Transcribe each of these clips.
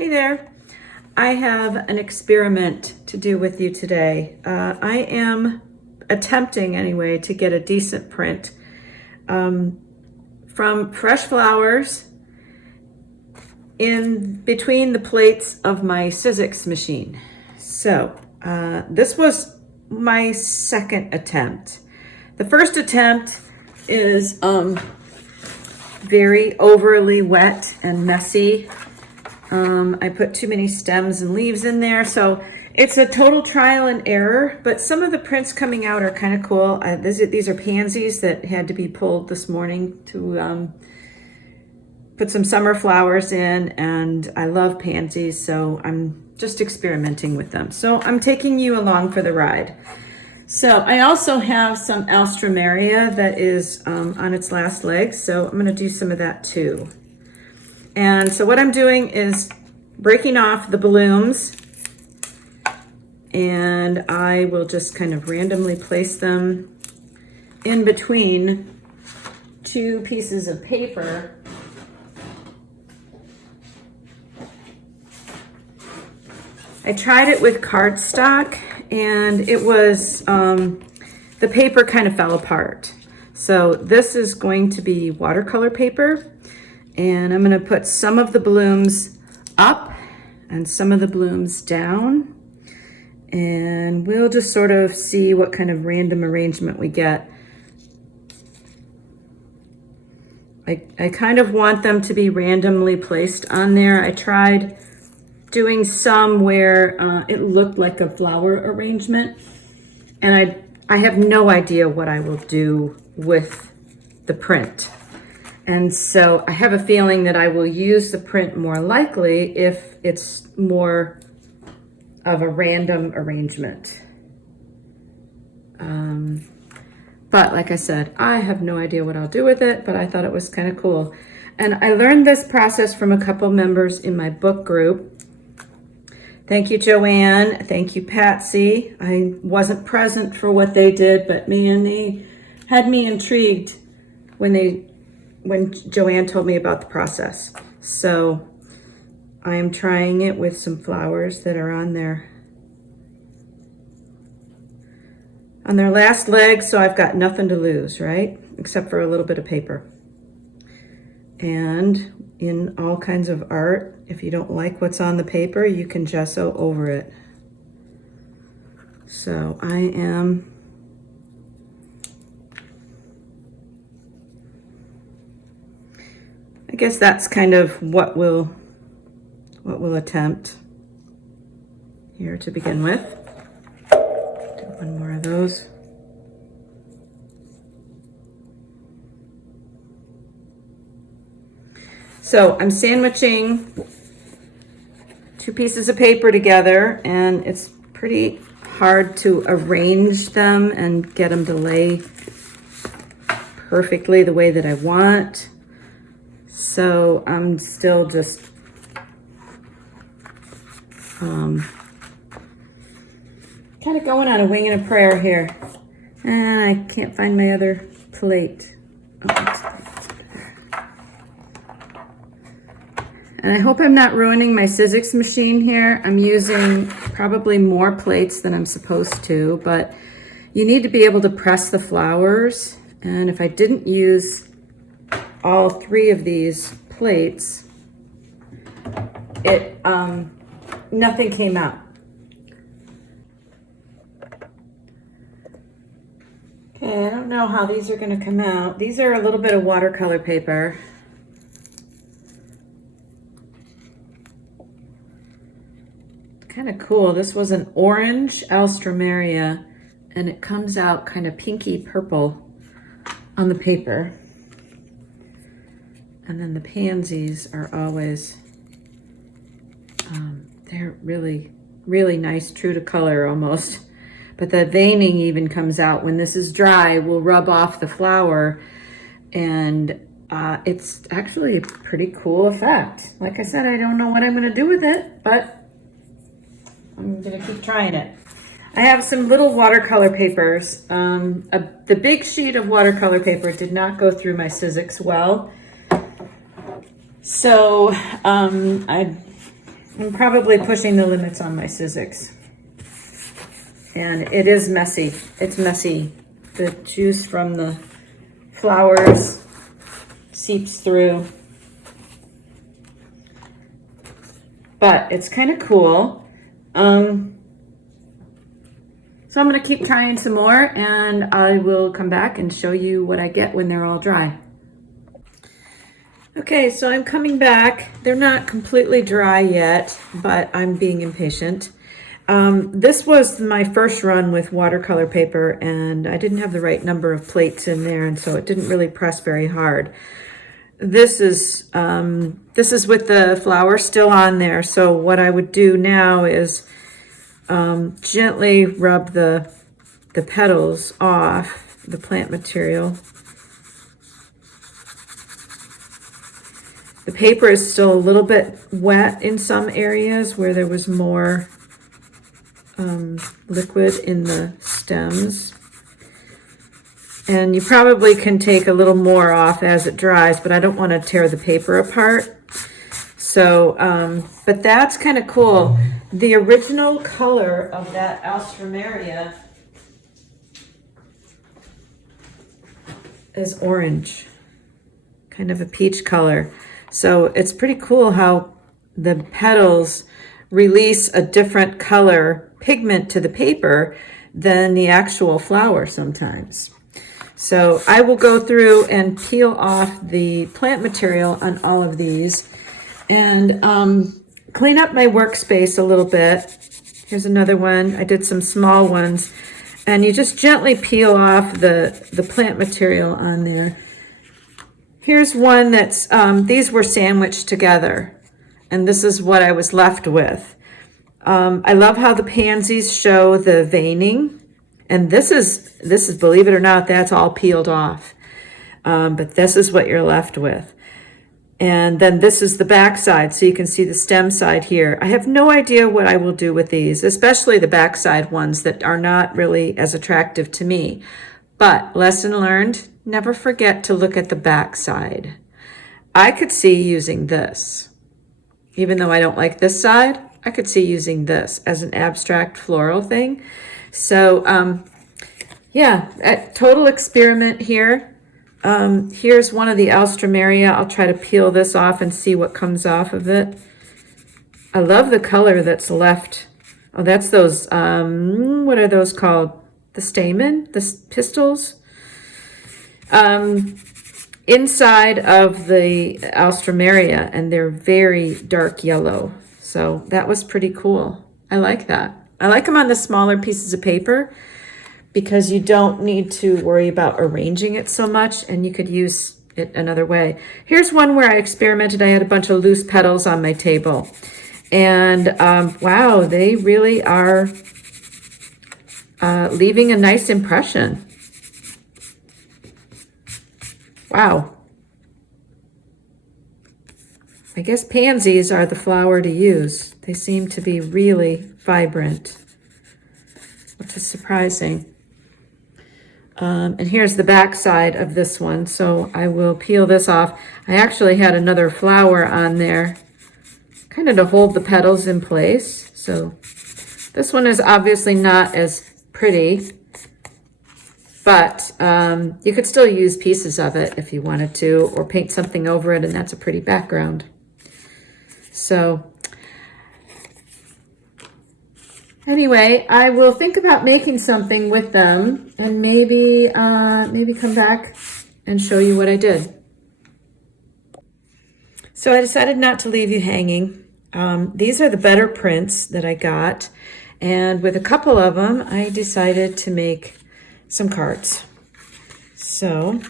Hey there. I have an experiment to do with you today. I am attempting anyway to get a decent print from fresh flowers in between the plates of my Sizzix machine. So this was my second attempt. The first attempt is very overly wet and messy. I put too many stems and leaves in there, so it's a total trial and error, but some of the prints coming out are kind of cool. These are pansies that had to be pulled this morning to put some summer flowers in, and I love pansies, so I'm just experimenting with them. So I'm taking you along for the ride. So I also have some alstroemeria that is on its last legs, so I'm going to do some of that too. And so what I'm doing is breaking off the blooms, and I will just kind of randomly place them in between two pieces of paper. I tried it with cardstock, and it was, the paper kind of fell apart. So this is going to be watercolor paper. And I'm going to put some of the blooms up and some of the blooms down. And we'll just sort of see what kind of random arrangement we get. I kind of want them to be randomly placed on there. I tried doing some where it looked like a flower arrangement. And I have no idea what I will do with the print. And so I have a feeling that I will use the print more likely if it's more of a random arrangement. But like I said, I have no idea what I'll do with it, but I thought it was kind of cool. And I learned this process from a couple members in my book group. Thank you, Joanne. Thank you, Patsy. I wasn't present for what they did, but man, they had me intrigued when Joanne told me about the process. So I am trying it with some flowers that are on their last leg, so I've got nothing to lose, right? Except for a little bit of paper. And in all kinds of art, if you don't like what's on the paper, you can gesso over it. So I guess that's kind of what we'll attempt here to begin with. Do one more of those. So I'm sandwiching two pieces of paper together, and it's pretty hard to arrange them and get them to lay perfectly the way that I want. So I'm still just kind of going on a wing and a prayer here. And I can't find my other plate. And I hope I'm not ruining my Sizzix machine here. I'm using probably more plates than I'm supposed to, but you need to be able to press the flowers. And if I didn't use all three of these plates, nothing came out. Okay, I don't know how these are going to come out. These are a little bit of watercolor paper. Kind of cool. This was an orange alstroemeria, and it comes out kind of pinky purple on the paper. And then the pansies are always, they're really, really nice, true to color almost. But the veining even comes out. When this is dry, will rub off the flower, and it's actually a pretty cool effect. Like I said, I don't know what I'm gonna do with it, but I'm gonna keep trying it. I have some little watercolor papers. The big sheet of watercolor paper did not go through my Sizzix well. So I I'm probably pushing the limits on my Sizzix. And it is messy. It's messy. The juice from the flowers seeps through. But it's kind of cool. So I'm going to keep trying some more, and I will come back and show you what I get when they're all dry. Okay, so I'm coming back. They're not completely dry yet, but I'm being impatient. This was my first run with watercolor paper, and I didn't have the right number of plates in there, and so it didn't really press very hard. This is with the flower still on there, so what I would do now is gently rub the petals off the plant material. The paper is still a little bit wet in some areas where there was more liquid in the stems. And you probably can take a little more off as it dries, but I don't want to tear the paper apart. So, but that's kind of cool. The original color of that alstroemeria is orange, kind of a peach color. So it's pretty cool how the petals release a different color pigment to the paper than the actual flower sometimes. So I will go through and peel off the plant material on all of these and clean up my workspace a little bit. Here's another one. I did some small ones, and you just gently peel off the plant material on there. Here's one that's, these were sandwiched together, and this is what I was left with. I love how the pansies show the veining, and this is, believe it or not, that's all peeled off. But this is what you're left with. And then this is the back side, so you can see the stem side here. I have no idea what I will do with these, especially the backside ones that are not really as attractive to me. But lesson learned, never forget to look at the backside. I could see using this. Even though I don't like this side, I could see using this as an abstract floral thing. So yeah, a total experiment here. Here's one of the alstroemeria. I'll try to peel this off and see what comes off of it. I love the color that's left. Oh, that's those, what are those called? The stamen? The pistils? Inside of the alstroemeria, and they're very dark yellow. So that was pretty cool. I like that. I like them on the smaller pieces of paper, because you don't need to worry about arranging it so much, and you could use it another way. Here's one where I experimented. I had a bunch of loose petals on my table, and wow, they really are leaving a nice impression. Wow. I guess pansies are the flower to use. They seem to be really vibrant, which is surprising. And here's the back side of this one. So I will peel this off. I actually had another flower on there, kind of to hold the petals in place. So this one is obviously not as pretty, but you could still use pieces of it if you wanted to, or paint something over it, and that's a pretty background. So anyway, I will think about making something with them, and maybe come back and show you what I did. So I decided not to leave you hanging. These are the better prints that I got, and with a couple of them, I decided to make some cards. So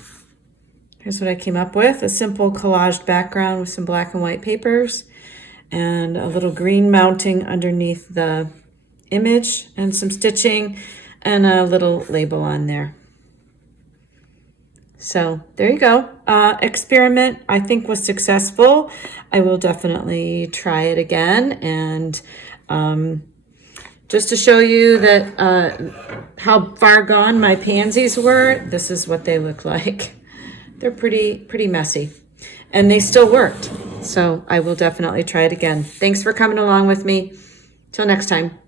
here's what I came up with: a simple collaged background with some black and white papers, and a little green mounting underneath the image, and some stitching, and a little label on there. So there you go. Experiment, I think, was successful. I will definitely try it again, and just to show you that how far gone my pansies were, this is what they look like. They're pretty messy. and they still worked. So I will definitely try it again. Thanks for coming along with me. Till next time.